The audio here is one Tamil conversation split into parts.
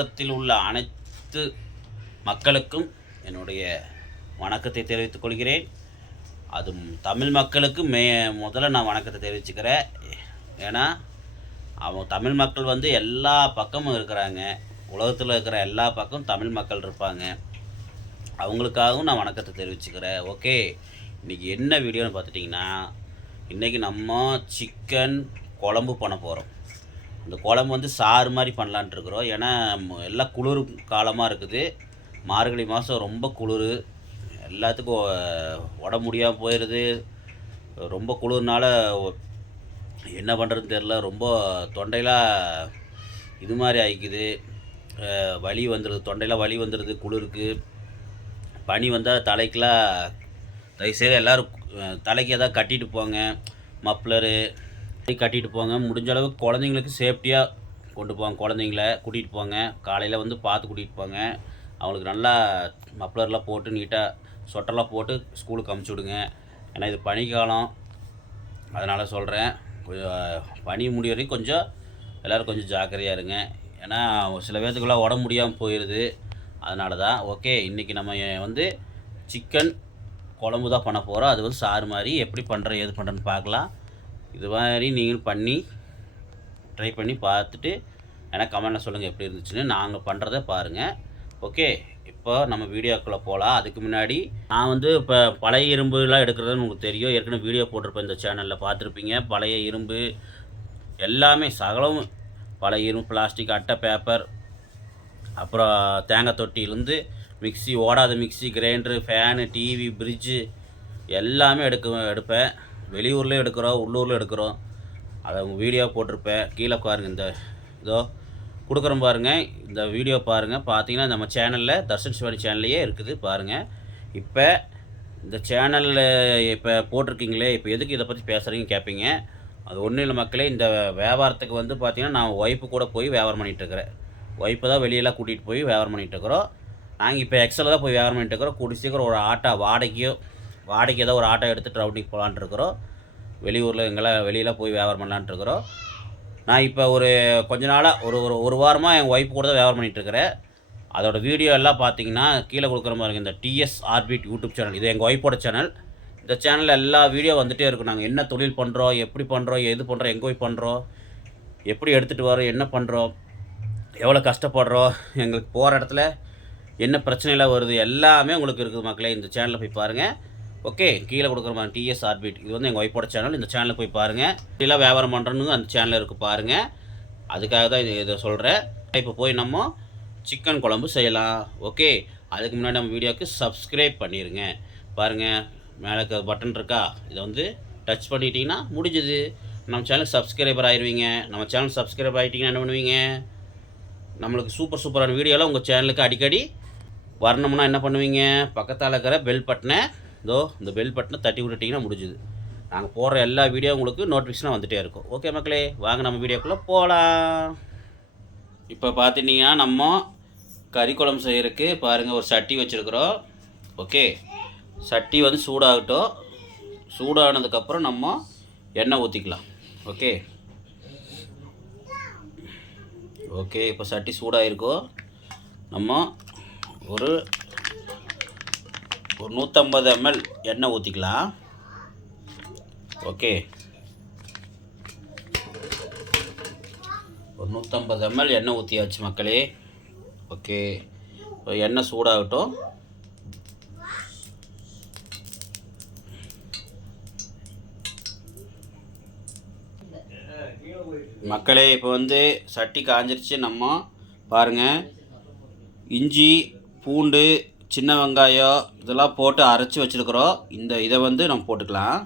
உலகத்தில் உள்ள அனைத்து மக்களுக்கும் என்னுடைய வணக்கத்தை தெரிவித்துக் கொள்கிறேன். அதுவும் தமிழ் மக்களுக்கு மே முதல்ல நான் வணக்கத்தை தெரிவிச்சுக்கிறேன். ஏன்னா அவங்க தமிழ் மக்கள் வந்து எல்லா பக்கமும் இருக்கிறாங்க. உலகத்தில் இருக்கிற எல்லா பக்கமும் தமிழ் மக்கள் இருப்பாங்க. அவங்களுக்காகவும் நான் வணக்கத்தை தெரிவிச்சுக்கிறேன். ஓகே? இன்றைக்கி என்ன வீடியோன்னு பார்த்துட்டிங்கன்னா இன்றைக்கி நம்ம சிக்கன் குழம்பு பண்ண போகிறோம் இந்த குழம்பு வந்து சாறு மாதிரி பண்ணலான்ட்டு இருக்கிறோம். ஏன்னா எல்லாம் குளிர் காலமாக இருக்குது. மார்கழி மாதம் ரொம்ப குளிர். எல்லாத்துக்கும் உடம்பு முடியாமல் போயிடுது ரொம்ப குளிர்னால என்ன பண்ணுறதுன்னு தெரில ரொம்ப தொண்டையெல்லாம் இது மாதிரி ஆயிக்குது. வலி வந்துடுது தொண்டையெல்லாம் வலி வந்துடுது குளிருக்கு. பனி வந்தால் தலைக்கெலாம் தயவுசெய்து எல்லோரும் தலைக்கு எதாவது கட்டிட்டு போங்க. மப்ளரு கட்டிட்டு போங்க. முடிஞ்ச அளவுக்கு குழந்தைங்களுக்கு சேஃப்டியாக கொண்டு போங்க. குழந்தைங்கள கூட்டிகிட்டு போங்க. காலையில் வந்து பார்த்து கூட்டிகிட்டு போங்க. அவங்களுக்கு நல்லா மப்ளர்லாம் போட்டு நீட்டாக சொட்டர்லாம் போட்டு ஸ்கூலுக்கு அமுச்சு விடுங்க. ஏன்னா இது பனிக்காலம். அதனால் சொல்கிறேன் கொஞ்சம் பனி முடிய வரைக்கும் கொஞ்சம் எல்லோரும் கொஞ்சம் ஜாக்கிரதையாக இருங்க. ஏன்னா சில பேர்த்துக்குலாம் உடம்பு முடியாமல் போயிடுது அதனால தான் ஓகே இன்றைக்கி நம்ம வந்து சிக்கன் குழம்பு தான் பண்ண போகிறோம் அது வந்து சாறு மாதிரி. எப்படி பண்ணுறோம் ஏது பண்ணுறேன்னு பார்க்கலாம். இது மாதிரி நீங்களும் பண்ணி ட்ரை பண்ணி பார்த்துட்டு எனக்கு கமெண்டில் சொல்லுங்கள் எப்படி இருந்துச்சுன்னு. நாங்கள் பண்ணுறத பாருங்கள் ஓகே இப்போ நம்ம வீடியோக்குள்ளே போகலாம் அதுக்கு முன்னாடி நான் வந்து இப்போ பழைய இரும்புலாம் எடுக்கிறதுன்னு உங்களுக்கு தெரியும். ஏற்கனவே வீடியோ போட்டிருப்பேன் இந்த சேனலில் பார்த்துருப்பீங்க. பழைய இரும்பு எல்லாமே சகலம் பழைய இரும்பு பிளாஸ்டிக் அட்டை பேப்பர் அப்புறம் தேங்காய் தொட்டியிலேருந்து மிக்ஸி ஓடாத mixie grinder fan TV fridge எல்லாமே எடுக்க எடுப்பேன். வெளியூர்லேயும் எடுக்கிறோம் உள்ளூரில் எடுக்கிறோம். அதை உங்கள் வீடியோ போட்டிருப்பேன். கீழே பாருங்கள் இந்த இதோ கொடுக்குறோம் பாருங்கள் இந்த வீடியோ பாருங்கள் பார்த்தீங்கன்னா நம்ம சேனலில் தர்ஷன் சிவானி சேனல்லையே இருக்குது பாருங்கள் இப்போ இந்த சேனலில் இப்போ போட்டிருக்கீங்களே இப்போ எதுக்கு இதை பற்றி பேசுகிறீங்க கேட்பீங்க அது ஒன்றும் இல்லை மக்களே இந்த வியாபாரத்துக்கு வந்து பார்த்தீங்கன்னா நான் ஒய்ஃபு கூட போய் வியாபாரம் பண்ணிகிட்டு இருக்கிறேன். ஒய்ஃபை தான் வெளியெல்லாம் கூட்டிகிட்டு போய் வியாபாரம் பண்ணிகிட்ருக்குறோம் நாங்கள் இப்போ எக்ஸலில் தான் போய் வியாபாரம் பண்ணிகிட்ருக்குறோம் இருக்கிறோம். கூடி சீக்கிரம் ஒரு ஆட்டோ வாடகையோ வாடகைக்கு ஏதோ ஒரு ஆட்டோ எடுத்துட்டு ரவுண்டிங் போகலான்ட்டு இருக்கிறோம் வெளியூரில் எங்கெல்லாம் வெளியெல்லாம் போய் வியாபாரம் பண்ணலான்ட்டு இருக்கிறோம் நான் இப்போ ஒரு கொஞ்ச நாளாக ஒரு ஒரு ஒரு வாரமாக என் ஒய்ஃப் கூட தான் வியாபாரம் பண்ணிகிட்ருக்கிறேன் அதோடய அதோட வீடியோ எல்லாம் பார்த்தீங்கன்னா கீழே கொடுக்குற மாதிரி இந்த டிஎஸ் ஆர்பிட் யூடியூப் சேனல் இது எங்கள் ஒய்ஃபோட சேனல் இந்த சேனலில் எல்லா வீடியோ வந்துகிட்டே இருக்கும் நாங்கள் என்ன தொழில் பண்ணுறோம் எப்படி பண்ணுறோம் எது பண்ணுறோம் எங்கே போய் பண்ணுறோம் எப்படி எடுத்துகிட்டு வரோம் என்ன பண்ணுறோம் எவ்வளோ கஷ்டப்படுறோம் எங்களுக்கு போகிற இடத்துல என்ன பிரச்சனைலாம் வருது எல்லாமே உங்களுக்கு இருக்குது மக்களே. இந்த சேனலில் போய் பாருங்கள் ஓகே கீழே கொடுக்குற மாதிரி டிஎஸ் ஆர்பிட் இது வந்து எங்கள் ஒய்ஃபோட சேனல் இந்த சேனலுக்கு போய் பாருங்கள் இப்படிலாம் வியாபாரம் பண்ணுறன்னு அந்த சேனலில் இருக்குது பாருங்கள் அதுக்காக தான் இது இதை சொல்கிறேன் இப்போ போய் நம்ம சிக்கன் குழம்பு செய்யலாம். ஓகே அதுக்கு முன்னாடி நம்ம வீடியோக்கு சப்ஸ்கிரைப் பண்ணிடுங்க பாருங்கள் மேலே பட்டன் இருக்கா? இதை வந்து டச் பண்ணிட்டீங்கன்னா முடிஞ்சுது. நம்ம சேனலுக்கு சப்ஸ்கிரைபர் ஆயிடுவீங்க நம்ம சேனல் சப்ஸ்கிரைப் ஆகிட்டிங்கன்னா என்ன பண்ணுவீங்க? நம்மளுக்கு சூப்பர் சூப்பரான வீடியோலாம் உங்கள் சேனலுக்கு அடிக்கடி வரணும்னா என்ன பண்ணுவீங்க? பக்கத்தால் இருக்கிற பெல் பட்டனை இதோ இந்த பெல் பட்டனை தட்டி விட்டுட்டிங்கன்னா முடிஞ்சுது. நாங்கள் போடுற எல்லா வீடியோ உங்களுக்கு நோட்டிஃபிகேஷனாக வந்துகிட்டே இருக்கும். ஓகே மக்களே வாங்க நம்ம வீடியோக்குள்ளே போகலாம் இப்போ பார்த்துட்டிங்கன்னா நம்ம கறி குழம்பு செய்கிறதுக்கு பாருங்கள் ஒரு சட்டி வச்சுருக்குறோம். ஓகே சட்டி வந்து சூடாகட்டும். சூடானதுக்கப்புறம் நம்ம எண்ணெய் ஊற்றிக்கலாம் ஓகே ஓகே இப்போ சட்டி சூடாகிருக்கோம் நம்ம ஒரு ஒரு நூற்றம்பது எம்எல் எண்ணெய் ஊற்றிக்கலாம் ஓகே ஒரு நூற்றம்பது எம்எல் எண்ணெய் ஊற்றியாச்சு மக்களே. ஓகே இப்போ எண்ணெய் சூடாகட்டும். மக்களே இப்போ வந்து சட்டி காஞ்சிருச்சு நம்ம பாருங்கள் இஞ்சி பூண்டு சின்ன வெங்காயம் இதெல்லாம் போட்டு அரைச்சி வச்சுருக்குறோம். இந்த இதை வந்து நம்ம போட்டுக்கலாம்.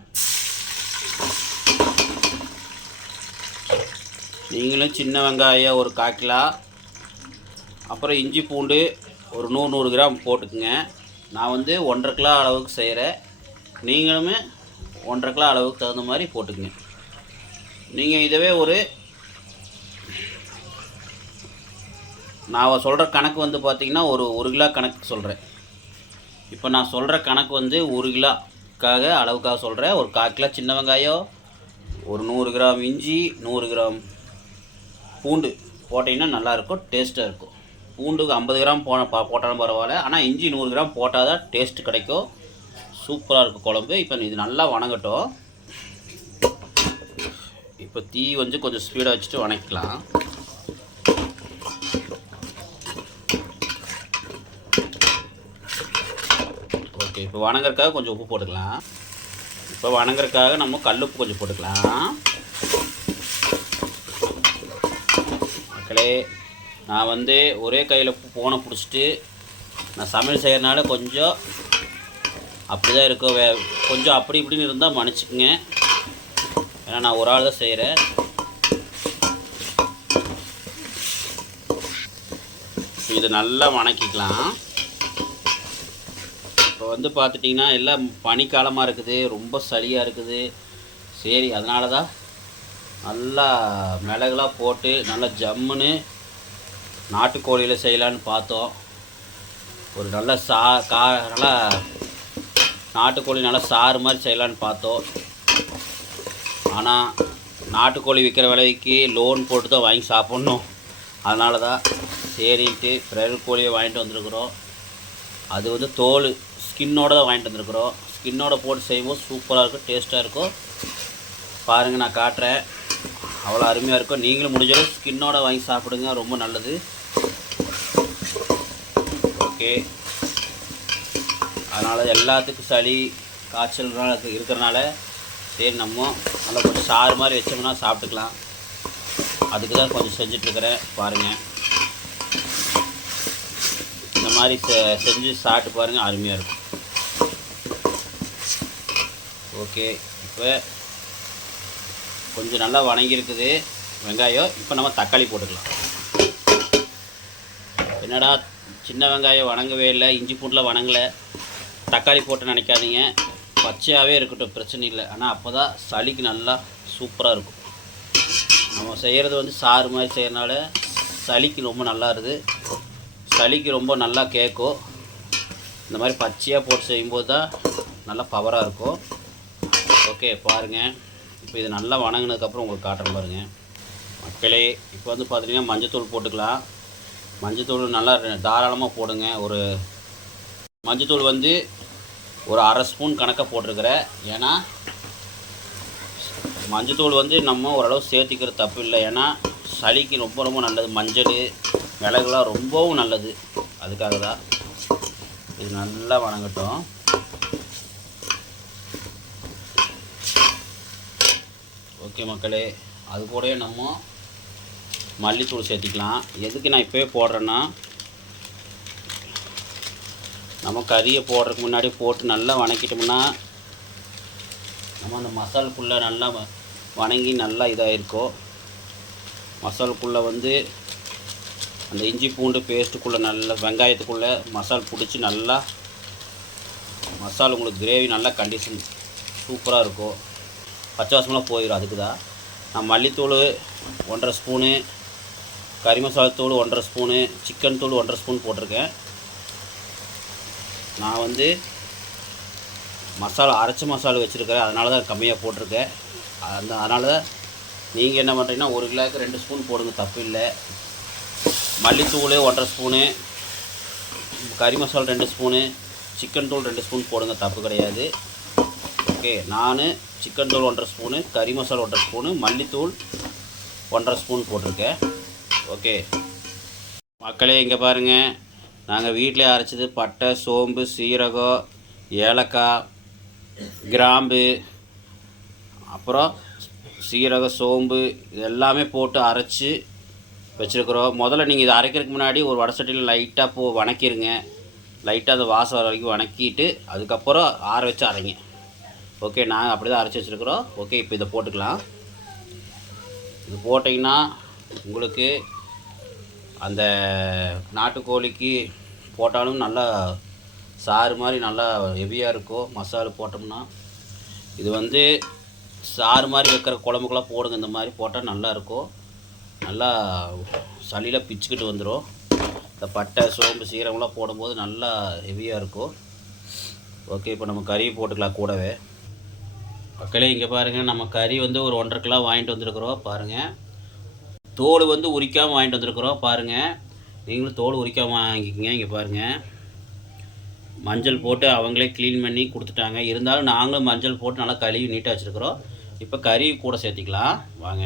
நீங்களும் சின்ன வெங்காயம் ஒரு கால் கிலோ அப்புறம் இஞ்சி பூண்டு ஒரு நூறு நூறு கிராம் போட்டுக்குங்க. நான் வந்து ஒன்றரை கிலோ அளவுக்கு செய்கிறேன் நீங்களுமே ஒன்றரை கிலோ அளவுக்கு தகுந்த மாதிரி போட்டுக்குங்க. நீங்கள் இதவே ஒரு நான் சொல்கிற கணக்கு வந்து பார்த்திங்கன்னா ஒரு ஒரு கிலோ கணக்கு சொல்கிறேன் இப்போ நான் சொல்கிற கணக்கு வந்து ஒரு கிலோக்காக அளவுக்காக சொல்கிறேன் ஒரு கால் கிலோ சின்ன வெங்காயம் ஒரு நூறு கிராம் இஞ்சி நூறு கிராம் பூண்டு போட்டிங்கன்னா நல்லாயிருக்கும் டேஸ்ட்டாக இருக்கும். பூண்டுக்கு ஐம்பது கிராம் போன பா- போட்டாலும் பரவாயில்ல. ஆனால் இஞ்சி நூறு கிராம் போட்டால் தான் டேஸ்ட் கிடைக்கும். சூப்பராக இருக்கும் குழம்பு. இப்போ இது நல்லா வணங்கட்டும். இப்போ தீ வந்து கொஞ்சம் ஸ்பீடாக வச்சுட்டு வணக்கலாம் ஓகே இப்போ வணங்கறதுக்காக கொஞ்சம் உப்பு போட்டுக்கலாம். இப்போ வணங்கறதுக்காக நம்ம கல்லுப்பு கொஞ்சம் போட்டுக்கலாம். மக்களே நான் வந்து ஒரே கையில் ஃபோனை பிடிச்சிட்டு நான் சமையல் செய்கிறனால கொஞ்சம் அப்படி தான் இருக்கும் வே கொஞ்சம் அப்படி இப்படின்னு இருந்தால் மன்னிச்சுக்குங்க. ஏன்னா நான் ஒரு ஆள் தான் செய்கிறேன் இது நல்லா வணக்கிக்கலாம். இப்போ வந்து பார்த்துட்டிங்கன்னா எல்லாம் பனிக்காலமாக இருக்குது ரொம்ப சளியாக இருக்குது. சரி அதனால தான் நல்லா மிளகுலாம் போட்டு நல்லா ஜம்முன்னு நாட்டுக்கோழியில் செய்யலான்னு பார்த்தோம். ஒரு நல்ல சா கா நல்லா நாட்டுக்கோழி நல்லா சாறு மாதிரி செய்யலான்னு பார்த்தோம். ஆனால் நாட்டுக்கோழி விற்கிற விலைக்கு லோன் போட்டு தான் வாங்கி சாப்பிட்ணும். அதனால தான் சரின்ட்டு பிறர் கோழியை வாங்கிட்டு வந்திருக்குறோம். அது வந்து தோல் ஸ்கின்னோட தான் வாங்கிட்டு வந்துருக்குறோம். ஸ்கின்னோட போட்டு செய்வோம். சூப்பராக இருக்கும். டேஸ்ட்டாக இருக்கும். பாருங்கள் நான் காட்டுறேன். அவ்வளோ அருமையாக இருக்கும். நீங்களும் முடிஞ்சாலும் ஸ்கின்னோட வாங்கி சாப்பிடுங்க. ரொம்ப நல்லது. ஓகே. அதனால் எல்லாத்துக்கும் சளி காய்ச்சல்னால இருக்கிறனால சரி நம்ம நல்லா கொஞ்சம் சாறு மாதிரி வச்சோம்னா சாப்பிட்டுக்கலாம். அதுக்கு தான் கொஞ்சம் செஞ்சிட்ருக்கிறேன் பாருங்கள் இந்த மாதிரி செ- செஞ்சு சாப்பிட்டு பாருங்கள் அருமையாக இருக்கும். ஓகே இப்போ கொஞ்சம் நல்லா வணங்கியிருக்குது வெங்காயம். இப்போ நம்ம தக்காளி போட்டுக்கலாம். என்னடா சின்ன வெங்காயம் வணங்கவே இல்லை இஞ்சி பூண்டில் வணங்கலை. தக்காளி போட்டு நினைக்காதீங்க. பச்சையாகவே இருக்கட்டும் பிரச்சனை இல்லை. ஆனால் அப்போ தான் சளிக்கு நல்லா சூப்பராக இருக்கும். நம்ம செய்கிறது வந்து சாறு மாதிரி செய்கிறனால சளிக்கு ரொம்ப நல்லா இருக்குது சளிக்கு ரொம்ப நல்லா கேட்கும். இந்த மாதிரி பச்சையாக போட்டு செய்யும்போது தான் நல்லா பவராக இருக்கும். ஓகே பாருங்கள் இப்போ இது நல்லா வணங்கினதுக்கப்புறம் உங்களுக்கு காட்டுறேன் பாருங்கள் மக்களே இப்போ வந்து பார்த்திங்கன்னா மஞ்சத்தூள் போட்டுக்கலாம். மஞ்சத்தூள் நல்லா தாராளமாக போடுங்க. ஒரு மஞ்சத்தூள் வந்து ஒரு அரை ஸ்பூன் கணக்காக போட்டிருக்கிறேன். ஏன்னா மஞ்சத்தூள் வந்து நம்ம ஓரளவு சேர்த்திக்கிறது தப்பு இல்லை. ஏன்னா சளிக்கு ரொம்ப ரொம்ப நல்லது. மஞ்சள் மிளகுலாம் ரொம்பவும் நல்லது. அதுக்காக தான் இது நல்லா வணங்கட்டும். ஓகே மக்களே அது கூடயே நம்ம மல்லித்தூள் சேர்த்திக்கலாம். எதுக்கு நான் இப்போயே போடுறேன்னா நம்ம கறியை போடுறதுக்கு முன்னாடி போட்டு நல்லா வணக்கிட்டோம்னா நம்ம அந்த மசாலுக்குள்ளே நல்லா வ- வணங்கி நல்லா இதாக இருக்கும் மசாலுக்குள்ளே வந்து அந்த இஞ்சி பூண்டு பேஸ்ட்டுக்குள்ளே நல்லா வெங்காயத்துக்குள்ளே மசால் பிடிச்சி நல்லா மசால் உங்களுக்கு கிரேவி நல்லா கண்டிஷன் சூப்பராக இருக்கும். பச்சை வாசமெல்லாம் போயிடும். அதுக்கு தான். நான் மல்லித்தூள் ஒன்றரை ஸ்பூனு கறி மசாலா தூள் ஒன்றரை ஸ்பூனு சிக்கன் தூள் ஒன்றரை ஸ்பூன் போட்டிருக்கேன். நான் வந்து மசாலா அரைச்ச மசாலா வச்சுருக்கிறேன். அதனால தான் கம்மியாக போட்டிருக்கேன். அந்த அதனால தான் நீங்கள் என்ன பண்ணுறீங்கன்னா ஒரு கிலோவுக்கு ரெண்டு ஸ்பூன் போடுங்க. தப்பு இல்லை. மல்லித்தூள் ஒன்றரை ஸ்பூனு கறி மசாலா ரெண்டு ஸ்பூனு சிக்கன் தூள் ரெண்டு ஸ்பூன் போடுங்க. தப்பு கிடையாது. ஓகே நான் சிக்கன் தூள் ஒன்றரை ஸ்பூனு கறி மசாலா ஒன்றரை ஸ்பூனு மல்லித்தூள் ஒன்றரை ஸ்பூன் போட்டிருக்கேன். ஓகே. மக்களே இங்கே பாருங்கள் நாங்கள் வீட்டிலே அரைச்சது பட்டை சோம்பு சீரகம் ஏலக்காய் கிராம்பு அப்புறம் சீரகம் சோம்பு இது எல்லாமே போட்டு அரைச்சி வச்சுருக்குறோம். முதல்ல நீங்கள் இதை அரைக்கிறதுக்கு முன்னாடி ஒரு வடை சட்டியில் லைட்டாக போ வணக்கிடுங்க லைட்டாக அந்த வாசம் வர வரைக்கும் வணக்கிட்டு அதுக்கப்புறம் ஆற வச்சு அரைங்க. ஓகே நாங்கள் அப்படி தான் அரைச்சி வச்சுருக்குறோம். ஓகே இப்போ இதை போட்டுக்கலாம். இது போட்டிங்கன்னா உங்களுக்கு அந்த நாட்டுக்கோழிக்கு போட்டாலும் நல்லா சாறு மாதிரி நல்லா ஹெவியாக இருக்கும் மசாலா போட்டோம்னா இது வந்து சாறு மாதிரி வைக்கிற குழம்புக்கெல்லாம் போடுங்க. இந்த மாதிரி போட்டால் நல்லா இருக்கும் நல்லா சளியில் பிச்சுக்கிட்டு வந்துடும் இந்த பட்டை சோம்பு சீரகம்லாம் போடும்போது நல்லா ஹெவியாக இருக்கும் ஓகே இப்போ நம்ம கறி போட்டுக்கலாம் கூடவே. மக்களே இங்கே பாருங்கள் நம்ம கறி வந்து ஒரு ஒன்றரை கிலோ வாங்கிட்டு வந்திருக்கிறோம் பாருங்கள் தோல் வந்து உரிக்காமல் வாங்கிட்டு வந்திருக்கிறோம் பாருங்கள் நீங்களும் தோல் உரிக்காமல் வாங்கிக்கிங்க இங்கே பாருங்கள் மஞ்சள் போட்டு அவங்களே க்ளீன் பண்ணி கொடுத்துட்டாங்க. இருந்தாலும் நாங்களும் மஞ்சள் போட்டு நல்லா கழுவி நீட்டாக வச்சுருக்குறோம். இப்போ கறி கூட சேர்த்திக்கலாம். வாங்க.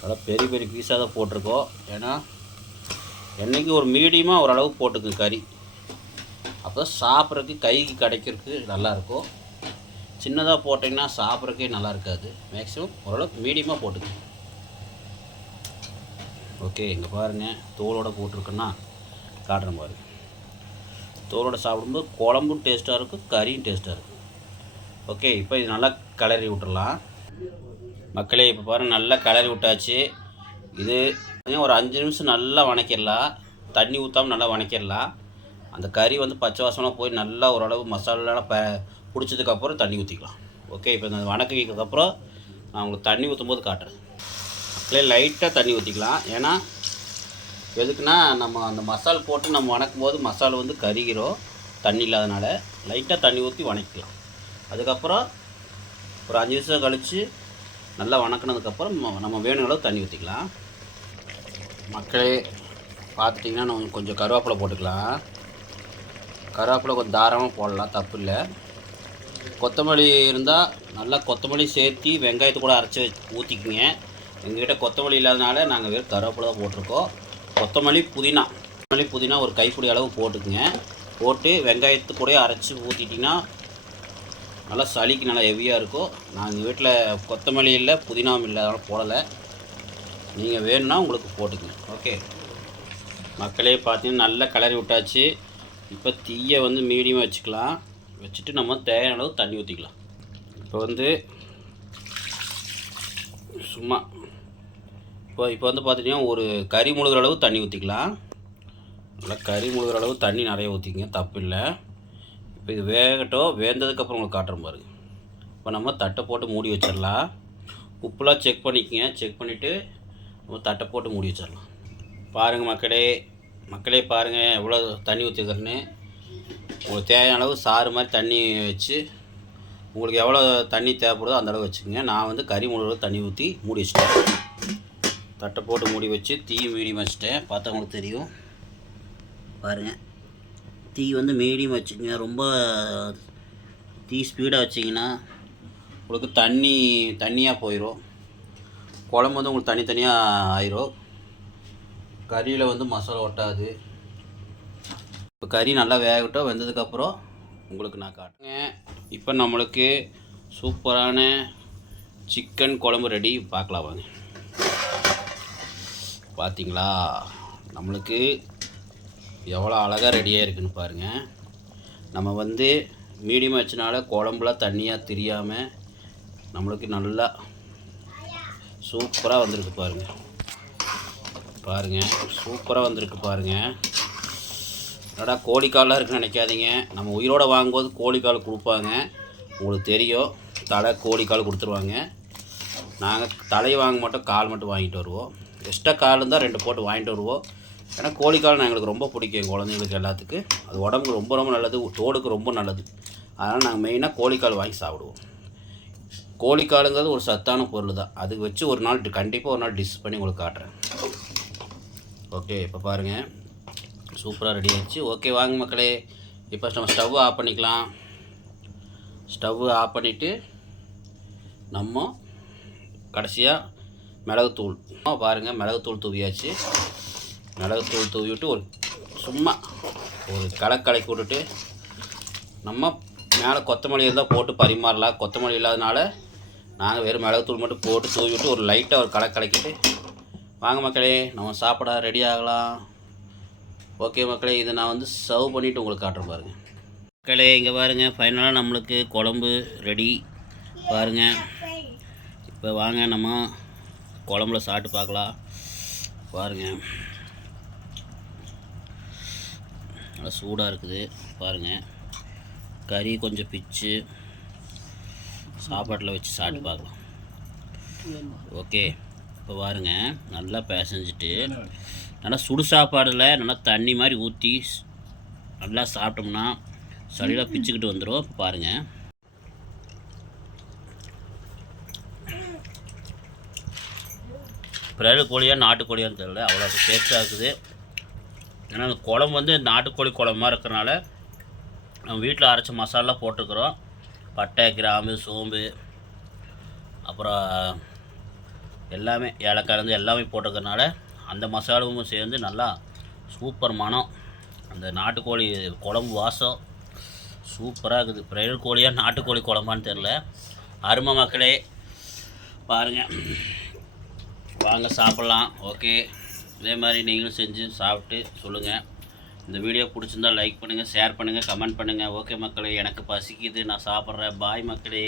நல்லா பெரிய பெரிய பீஸாக தான் போட்டிருக்கோம். ஏன்னா என்றைக்கு ஒரு மீடியமாக ஓரளவு போட்டுக்குங்க கறி. அப்போ சாப்பிட்றதுக்கு கைக்கு கிடைக்கிறதுக்கு நல்லாயிருக்கும் சின்னதாக போட்டிங்கன்னா சாப்பிட்றக்கே நல்லா இருக்காது. மேக்ஸிமம் ஓரளவுக்கு மீடியமாக போட்டுக்குங்க ஓகே இங்கே பாருங்கள் தோலோட போட்டிருக்குன்னா காட்டுறேன் பாருங்க தோலோட சாப்பிடும்போது குழம்பும் டேஸ்ட்டாக இருக்கும் கறியும் டேஸ்ட்டாக இருக்கும். ஓகே இப்போ இது நல்லா கிளறி விட்டுடலாம் மக்களே இப்போ பாருங்கள் நல்லா கிளறி விட்டாச்சு. இது ஒரு அஞ்சு நிமிஷம் நல்லா வணக்கிடலாம். தண்ணி ஊற்றாம நல்லா வணக்கிடலாம். அந்த கறி வந்து பச்சை வாசனாக போய் நல்லா ஓரளவு மசாலாலாம் ப பிடிச்சதுக்கப்புறம் தண்ணி ஊற்றிக்கலாம் ஓகே இப்போ இந்த வணக்கிக்கிறதுக்கப்புறம் நான் உங்களுக்கு தண்ணி ஊற்றும் போது காட்டுறேன். அப்படியே லைட்டாக தண்ணி ஊற்றிக்கலாம் ஏன்னா எதுக்குன்னா நம்ம அந்த மசால் போட்டு நம்ம வணக்கும் போது மசால் வந்து கருகிறோம். தண்ணி இல்லாதனால லைட்டாக தண்ணி ஊற்றி வணக்கிக்கலாம். அதுக்கப்புறம் ஒரு அஞ்சு நிமிஷம் கழித்து நல்லா வணக்கினதுக்கப்புறம் நம்ம- நம்ம தண்ணி ஊற்றிக்கலாம் மக்களே பார்த்துட்டிங்கன்னா நம்ம கொஞ்சம் கருவேப்பிலை போட்டுக்கலாம். கருவேப்பிலை கொஞ்சம் தாராளமாக போடலாம் தப்பு இல்லை கொத்தமல்லி இருந்தால் நல்லா கொத்தமல்லி சேர்த்து வெங்காயத்தை கூட அரைச்சி ஊற்றிக்குங்க எங்ககிட்ட கொத்தமல்லி இல்லாதனால நாங்கள் வெறும் கருவேப்பிலை தான் போட்டிருக்கோம். கொத்தமல்லி புதினா. கொத்தமல்லி புதினா ஒரு கைப்பிடி அளவு போட்டுக்குங்க. போட்டு வெங்காயத்து கூட அரைச்சி ஊற்றிட்டிங்கன்னா நல்லா சளிக்கு நல்லா ஹெவியாக இருக்கும். நாங்கள் வீட்டில் கொத்தமல்லி இல்லை புதினாவும் இல்லை அதனால் போடலை. நீங்கள் வேணும்னா உங்களுக்கு போட்டுக்குங்க. ஓகே மக்களே பார்த்தீங்கன்னா நல்லா கிளறி விட்டாச்சு. இப்போ தீயை வந்து மீடியமாக வச்சுக்கலாம். வச்சுட்டு நம்ம தேவையான அளவு தண்ணி ஊற்றிக்கலாம் இப்போ வந்து சும்மா. இப்போ இப்போ வந்து பார்த்திங்கன்னா ஒரு கறி முழுகிற அளவு தண்ணி ஊற்றிக்கலாம் நல்லா கறி முழுகிற அளவு தண்ணி நிறைய ஊற்றிக்கங்க தப்பு இல்லை. இப்போ இது வேகட்டும். வேந்ததுக்கப்புறம் உங்களுக்கு காட்டுறேன் பாருங்க. இப்போ நம்ம தட்டை போட்டு மூடி வச்சிடலாம். உப்புலாம் செக் பண்ணிக்கங்க. செக் பண்ணிவிட்டு நம்ம தட்டை போட்டு மூடி வச்சிடலாம். பாருங்கள் மக்களே மக்களே பாருங்கள் எவ்வளோ தண்ணி ஊற்றிக்கிறேன்னு உங்களுக்கு தேவையான அளவு சாறு மாதிரி தண்ணி வச்சு உங்களுக்கு எவ்வளோ தண்ணி தேவைப்படுதோ அந்த அளவு வச்சுக்கோங்க. நான் வந்து கறி முழுவதும் தண்ணி ஊற்றி மூடி வச்சிட்டேன். தட்டை போட்டு மூடி வச்சு தீ மீடியம் வச்சுட்டேன். பார்த்தா உங்களுக்கு தெரியும். பாருங்கள் தீ வந்து மீடியம் வச்சுக்கங்க. ரொம்ப தீ ஸ்பீடாக வச்சிங்கன்னா உங்களுக்கு தண்ணி தண்ணியாக போயிடும் குழம்பு வந்து உங்களுக்கு தனித்தனியாக ஆயிரும். கறியில் வந்து மசாலா ஒட்டாது. இப்போ கறி நல்லா வேகட்டும் வெந்ததுக்கப்புறம் உங்களுக்கு நான் காட்டுங்க இப்போ நம்மளுக்கு சூப்பரான சிக்கன் குழம்பு ரெடி. பார்க்கலாம் வாங்க. பார்த்தீங்களா நம்மளுக்கு எவ்வளோ அழகாக ரெடியாக இருக்குன்னு பாருங்கள் நம்ம வந்து மீடியம் வச்சனால குழம்புலாம் தண்ணியாக தெரியாமல் நம்மளுக்கு நல்லா சூப்பராக வந்திருக்கு பாருங்கள் பாருங்கள் சூப்பராக வந்திருக்கு பாருங்கள் என்னடா கோழிக்கால்லாம் இருக்குன்னு நினைக்காதீங்க. நம்ம உயிரோட வாங்கும்போது கோழிக்கால் கொடுப்பாங்க. உங்களுக்கு தெரியும் தலை கோழிக்கால் கொடுத்துருவாங்க. நாங்கள் தலையை வாங்க மாட்டோம் கால் மட்டும் வாங்கிட்டு வருவோம். எக்ஸ்ட்ரா கால் இருந்தால் ரெண்டு போட்டு வாங்கிட்டு வருவோம். ஏன்னா கோழிக்கால் எங்களுக்கு ரொம்ப பிடிக்கும் எங்கள் குழந்தைங்களுக்கு எல்லாத்துக்கு. அது உடம்புக்கு ரொம்ப ரொம்ப நல்லது தோடுக்கு ரொம்ப நல்லது. அதனால் நாங்கள் மெயினாக கோழிக்கால் வாங்கி சாப்பிடுவோம். கோழிக்காலுங்கிறது ஒரு சத்தான பொருள் தான். அதுக்கு வச்சு ஒரு நாள் கண்டிப்பாக ஒரு நாள் டிஷ் பண்ணி உங்களுக்கு காட்டுறேன். ஓகே இப்போ பாருங்கள் சூப்பராக ரெடி ஆகிடுச்சு ஓகே வாங்க மக்களே. இப்போ நம்ம ஸ்டவ் ஆஃப் பண்ணிக்கலாம். ஸ்டவ் ஆஃப் பண்ணிவிட்டு நம்ம கடைசியாக மிளகுத்தூள். பாருங்கள் மிளகுத்தூள் தூவியாச்சு. மிளகுத்தூள் தூவி விட்டு ஒரு சும்மா ஒரு கலக்கு கலக்கி விட்டுட்டு நம்ம மேலே கொத்தமல்லி இருந்தால் போட்டு பரிமாறலாம். கொத்தமல்லி இல்லாதனால நாங்கள் வெறும் மிளகுத்தூள் மட்டும் போட்டு தூவி விட்டு ஒரு லைட்டாக ஒரு கலக்கு கலக்கிட்டு வாங்க மக்களே நம்ம சாப்பிட ரெடி ஆகலாம். ஓகே மக்களே இதை நான் வந்து சர்வ் பண்ணிவிட்டு உங்களுக்கு காட்டுறேன் பாருங்கள் மக்களே இங்கே பாருங்கள் ஃபைனலாக நம்மளுக்கு குழம்பு ரெடி பாருங்கள் இப்போ வாங்க நம்ம குழம்புல சாப்பிட்டு பார்க்கலாம். பாருங்கள் நல்லா சூடாக இருக்குது. பாருங்கள் கறி கொஞ்சம் பிச்சு. சாப்பாட்டில் வச்சு சாப்பிட்டு பார்க்கலாம். ஓகே இப்போ பாருங்க நல்லா பேசஞ்சிட்டு நல்லா சுடு சாப்பாடில் நல்லா தண்ணி மாதிரி ஊற்றி நல்லா சாப்பிட்டோம்னா சளியெல்லாம் பிச்சுக்கிட்டு வந்துடும் பாருங்கள் பிறகு கோழியாக நாட்டுக்கோழியான்னு தெரியல அவ்வளோ டேஸ்ட்டாக இருக்குது. ஏன்னா அந்த குழம்பு வந்து நாட்டுக்கோழி குழம்பு இருக்கிறனால நம்ம வீட்டில் அரைச்ச மசாலா போட்டிருக்குறோம் பட்டை கிராம்பு சோம்பு அப்புறம் எல்லாமே ஏலக்காய்லேருந்து எல்லாமே போட்டுக்கிறனால அந்த மசாலாவும் சேர்ந்து நல்லா சூப்பர் மனம் அந்த நாட்டுக்கோழி குழம்பு வாசம் சூப்பராக இருக்குது. பிரெயர் கோழியாக நாட்டுக்கோழி குழம்பான்னு தெரில அருமை மக்களே பாருங்கள் வாங்க சாப்பிட்லாம். ஓகே. இதே மாதிரி நீங்களும் செஞ்சு சாப்பிட்டு சொல்லுங்கள் இந்த வீடியோ பிடிச்சிருந்தா லைக் பண்ணுங்கள் ஷேர் பண்ணுங்கள் கமெண்ட் பண்ணுங்கள் ஓகே மக்களே எனக்கு பசிக்குது நான் சாப்பிட்றேன். பாய் மக்களே.